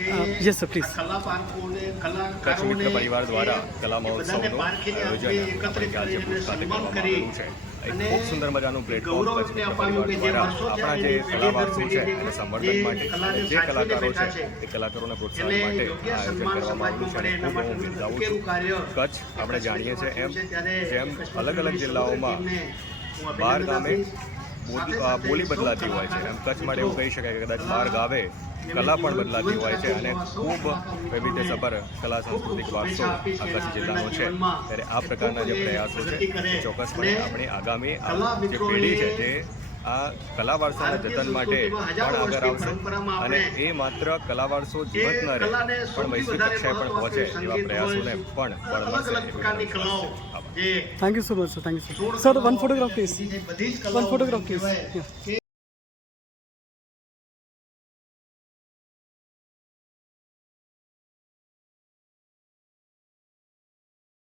Yes sir please. Kutch મિત્ર પરિવાર દ્વારા કલા મહોત્સવનું આયોજન આપણે આજે ભુજ ખાતે કરવામાં આવ્યું છે. એક ખૂબ સુંદર મજાનું પ્લેટફોર્મ કચ્છ મિત્ર પરિવાર દ્વારા આપણા જે કલા વારસો છે એને સંવર્ધન માટે અને જે કલાકારો છે એ કલાકારોને પ્રોત્સાહન માટે આ આયોજન કરવામાં આવ્યું છે. અને ખૂબ હું બિરદાવું છું. કચ્છ આપણે જાણીએ છીએ જેમ અલગ અલગ જિલ્લાઓમાં 12 ગામે બોલી બદલાતી હોય છે, એમ કચ્છ માટે એવું કહી શકાય કે કદાચ 12 ગાવે કલા પણ બદલાતી હોય છે. અને ખૂબ વૈવિધ્યસભર કલા સાંસ્કૃતિક વારસો આ કચ્છ જિલ્લાનો છે. ત્યારે આ પ્રકારના જે પ્રયાસો છે એ ચોક્કસપણે આપણી આગામી જે પેઢી છે તે આ કલા વારસાના જતન માટે પણ આગળ આવશે. અને એ માત્ર કલા વારસો જીવંત ન રહે પણ વૈશ્વિક કક્ષાએ પણ પહોંચે એવા પ્રયાસોને પણ બળ મળશે. Thank you so much sir. Thank you sir. Sir one photograph please. One photograph please.